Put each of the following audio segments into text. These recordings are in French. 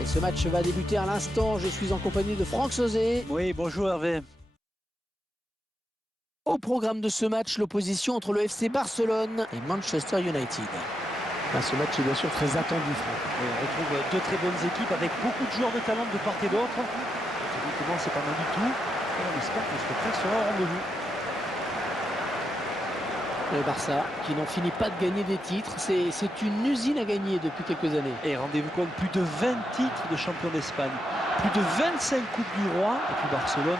Et ce match va débuter à l'instant. Je suis en compagnie de Franck Sauzet. Oui, bonjour Hervé. Au programme de ce match, l'opposition entre le FC Barcelone et Manchester United. Ce match est bien sûr très attendu, Franck. Oui, on retrouve deux très bonnes équipes avec beaucoup de joueurs de talent de part et d'autre. Techniquement, c'est pas mal du tout. Et on espère que le spectacle sera au rendez-vous. Le Barça, qui n'en finit pas de gagner des titres, c'est une usine à gagner depuis quelques années. Et rendez-vous compte, plus de 20 titres de champion d'Espagne, plus de 25 Coupes du Roi. Et puis Barcelone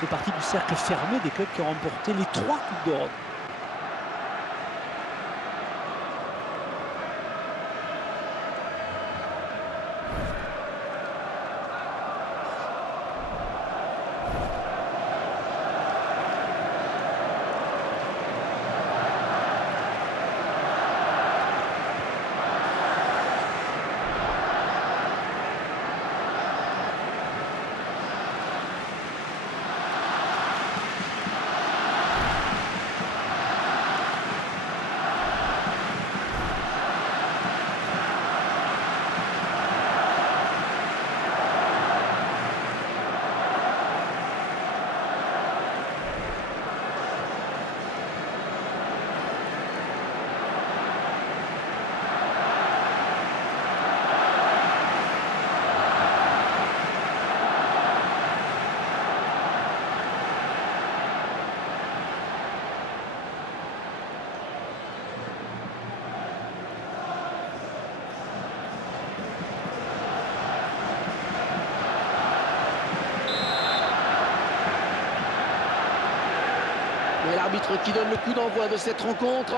fait partie du cercle fermé des clubs qui ont remporté les 3 Coupes d'Europe. Et l'arbitre qui donne le coup d'envoi de cette rencontre.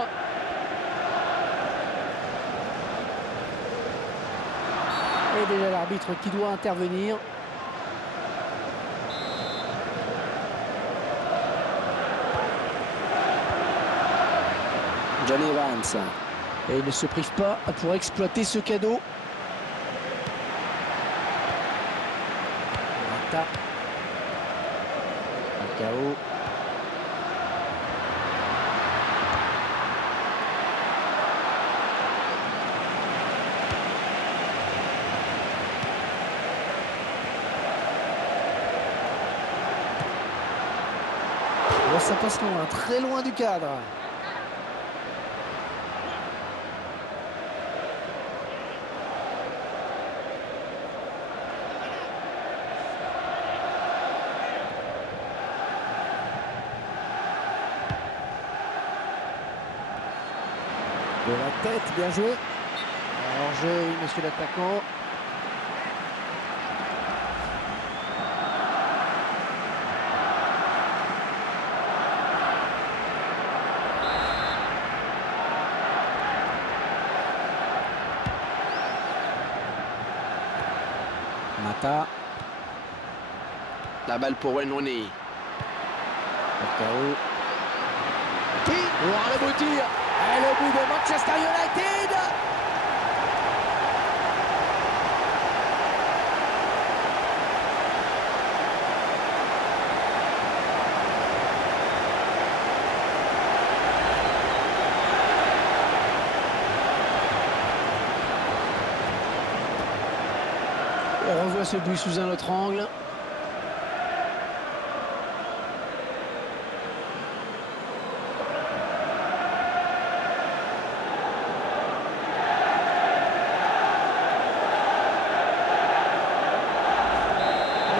Et déjà l'arbitre qui doit intervenir. Johnny Evans. Et il ne se prive pas pour exploiter ce cadeau. Morata. Falcao. Bon, ça passe loin, très loin du cadre. De la tête, bien joué. Alors jeu, oui, monsieur l'attaquant. Mata. La balle pour Wayne Rooney. Falcao. Pour aboutir. Et le but de Manchester United. On revoit ce but sous un autre angle.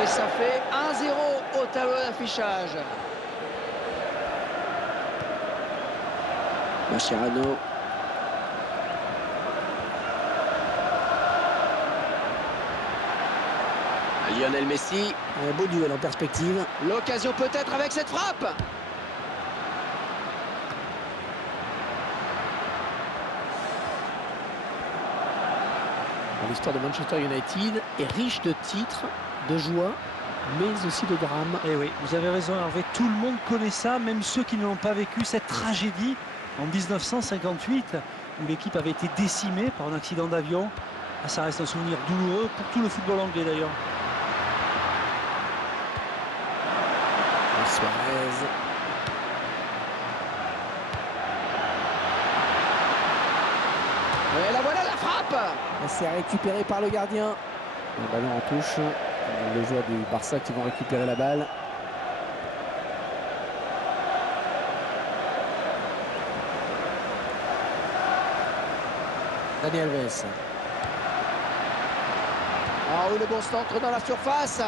Et ça fait 1-0 au tableau d'affichage. Mascherano. Lionel Messi. Un beau duel en perspective. L'occasion peut-être avec cette frappe. L'histoire de Manchester United est riche de titres, de joie, mais aussi de drame. Et oui, vous avez raison Hervé, tout le monde connaît ça, même ceux qui ne l'ont pas vécu, cette tragédie en 1958, où l'équipe avait été décimée par un accident d'avion. Ça reste un souvenir douloureux pour tout le football anglais d'ailleurs. Suarez. Et la voilà la frappe. C'est récupéré par le gardien. Un ballon en touche. Les joueurs du Barça qui vont récupérer la balle. Dani Alves. Ah oui, le bon centre dans la surface.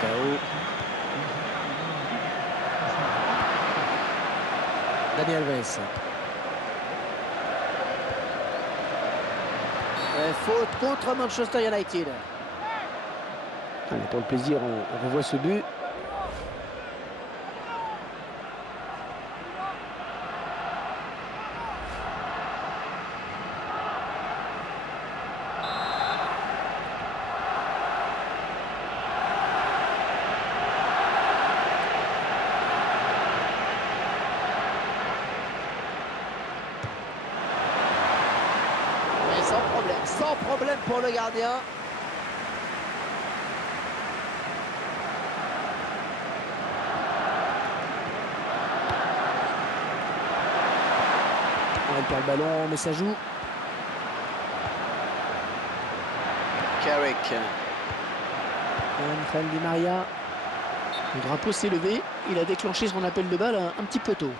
KO. Dani Alves. Et faute contre Manchester United. Allez, pour le plaisir, on revoit ce but. Sans problème pour le gardien. Elle perd le ballon, mais ça joue. Carrick. Angel Di Maria. Le drapeau s'est levé. Il a déclenché son appel de balle un petit peu tôt.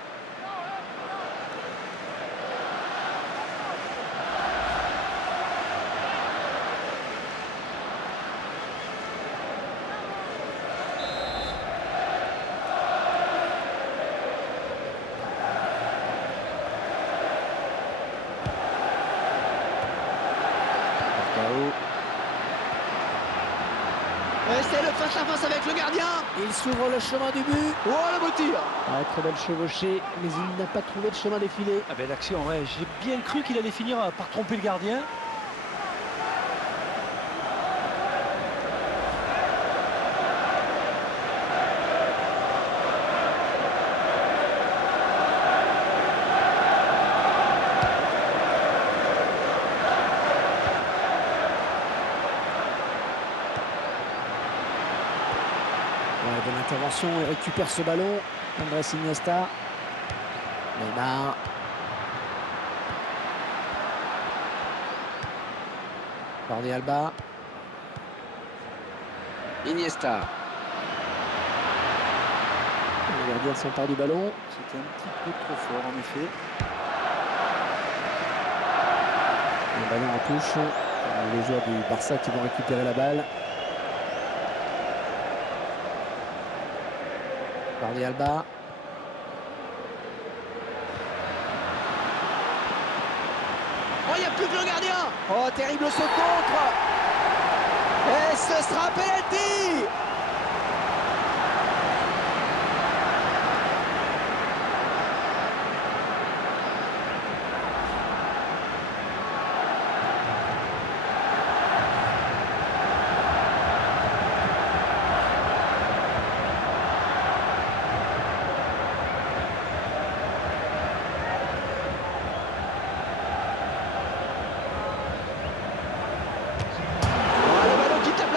Et c'est le face-à-face avec le gardien. Il s'ouvre le chemin du but. Oh, le beau tir. Très belle chevauchée, mais il n'a pas trouvé de chemin défilé. Ah ben l'action, ouais, j'ai bien cru qu'il allait finir par tromper le gardien. De l'intervention, il récupère ce ballon. Andrés Iniesta. Neymar. Jordi Alba. Iniesta. Le gardien s'empare du ballon. C'était un petit peu trop fort en effet. Le ballon en touche. Les joueurs du Barça qui vont récupérer la balle. Jordi Alba. Oh, il n'y a plus que le gardien. Oh, terrible saut contre. Et ce sera penalty.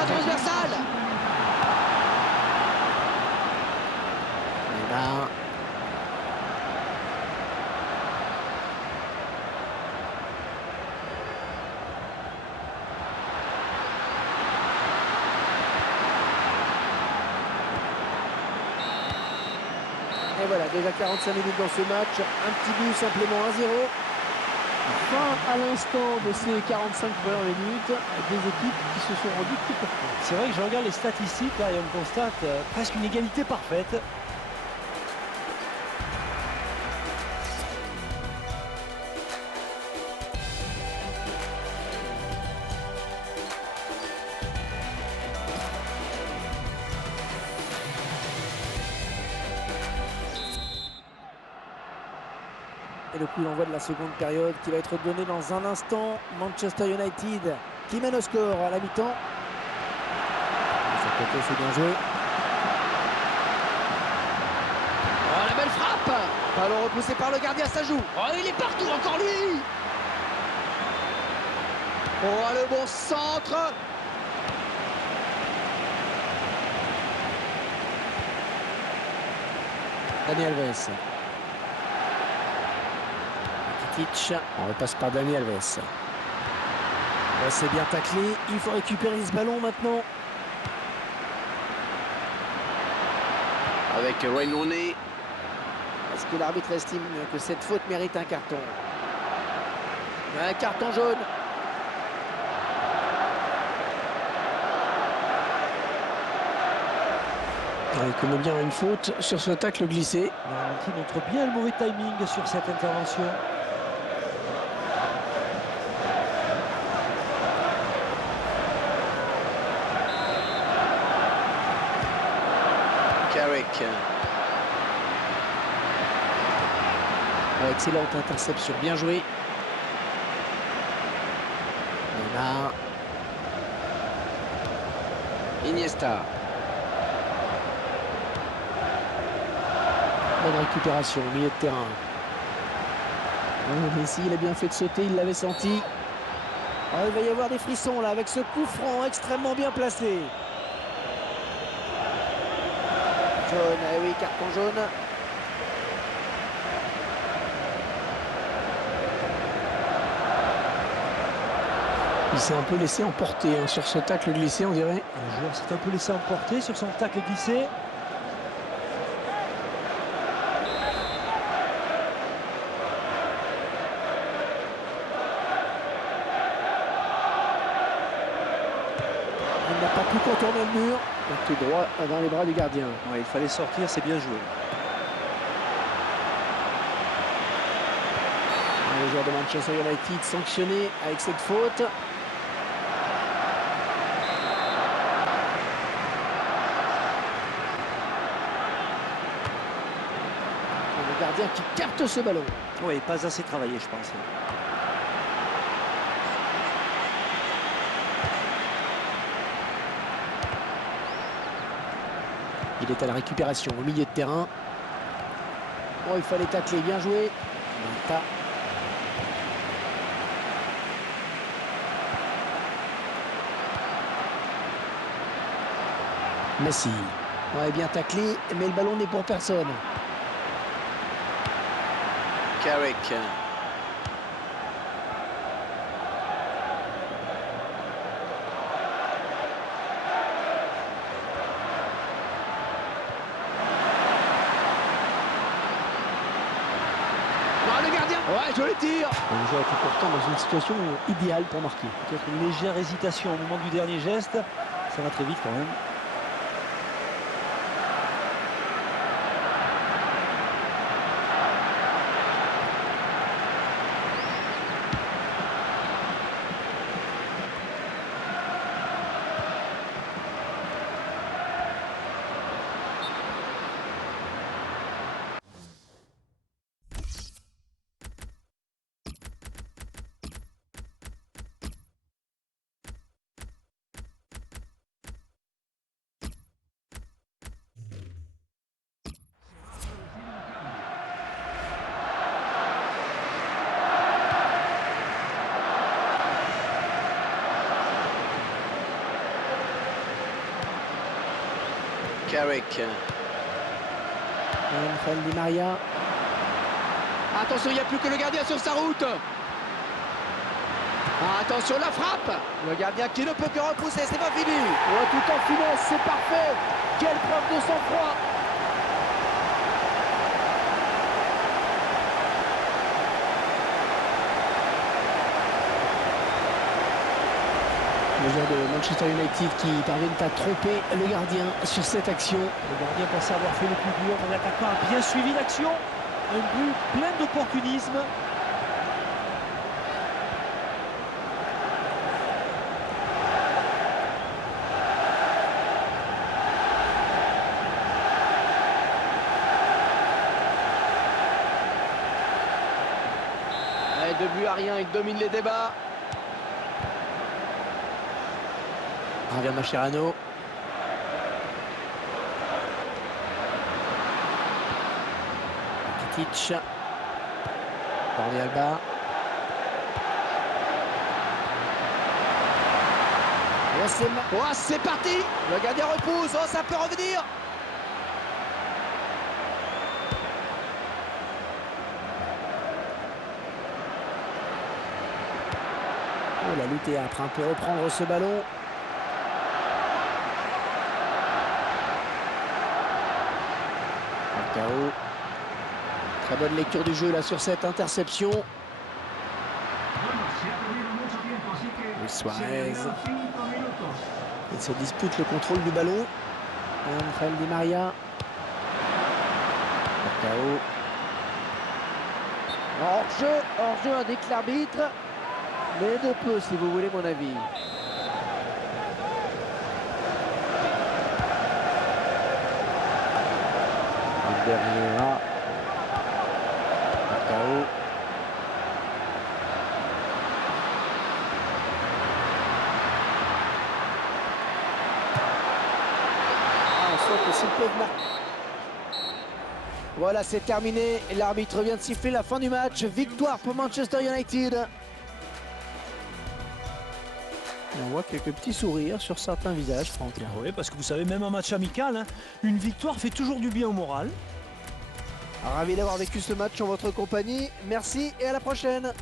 Transversale. Neymar. Et voilà, déjà 45 minutes dans ce match. Un petit but simplement 1-0. Fin à l'instant de ces 45 premières minutes, des équipes qui se sont rendues plus pour point. C'est vrai que je regarde les statistiques là et on constate presque une égalité parfaite. Et le coup d'envoi de la seconde période qui va être donné dans un instant. Manchester United qui mène au score à la mi-temps. De ce côté, c'est bien joué. Oh, la belle frappe. Ballon repoussé par le gardien, ça joue. Oh, il est partout, encore lui. Oh, le bon centre. Dani Alves. Rakitic. On repasse par Dani Alves. Oh, c'est bien taclé. Il faut récupérer ce ballon maintenant. Avec Wayne Rooney. Est-ce que l'arbitre estime que cette faute mérite un carton? Un carton jaune. Il connaît bien une faute sur ce tacle glissé. Qui montre bien le mauvais timing sur cette intervention. Carrick. Excellente interception, bien joué. Neymar. Iniesta. Bonne récupération au milieu de terrain. Oh, Messi, il a bien fait de sauter, il l'avait senti. Oh, il va y avoir des frissons là avec ce coup franc extrêmement bien placé. Jaune, eh oui, carton jaune. Il s'est un peu laissé emporter sur ce tacle glissé, on dirait. Le joueur s'est un peu laissé emporter sur son tacle glissé. Il n'a pas pu contourner le mur. Tout droit dans les bras du gardien. Ouais, il fallait sortir, c'est bien joué. Le joueur de Manchester United sanctionné avec cette faute. Et le gardien qui capte ce ballon. Oui, pas assez travaillé, je pense. Il est à la récupération au milieu de terrain. Oh, il fallait tacler, bien joué. Mata. Messi. Ouais, bien taclé, mais le ballon n'est pour personne. Carrick. Le gardien. Ouais, je le tire. Le joueur était pourtant dans une situation idéale pour marquer. Peut-être une légère hésitation au moment du dernier geste. Ça va très vite quand même. Carrick. Angel Di Maria. Attention, il n'y a plus que le gardien sur sa route. Attention, la frappe. Le gardien qui ne peut que repousser, c'est pas fini. Oh, tout en finesse, c'est parfait. Quelle preuve de sang-froid. Le joueur de Manchester United qui parviennent à tromper le gardien sur cette action. Le gardien pensait avoir fait le plus dur, mais l'attaquant a bien suivi l'action. Un but plein d'opportunisme. Et 2 buts à rien, il domine les débats. Revient Mascherano. Rakitic. Jordi Alba. Oh, c'est parti. Le gardien repousse. Oh, ça peut revenir. Oh, la lutte est âpre, hein, pour reprendre ce ballon. Falcao. Très bonne lecture du jeu là sur cette interception. Luis Suarez. Il se dispute le contrôle du ballon. Angel Di Maria. Falcao. Hors-jeu, indique l'arbitre. Mais de peu, si vous voulez mon avis. Alderweireld. Falcao. On sent que s'ils peuvent marquer. Voilà, c'est terminé. L'arbitre vient de siffler la fin du match. Victoire pour Manchester United. Et on voit quelques petits sourires sur certains visages, Franck. Oui, parce que vous savez, même en match amical, hein, une victoire fait toujours du bien au moral. Ravi d'avoir vécu ce match en votre compagnie. Merci et à la prochaine.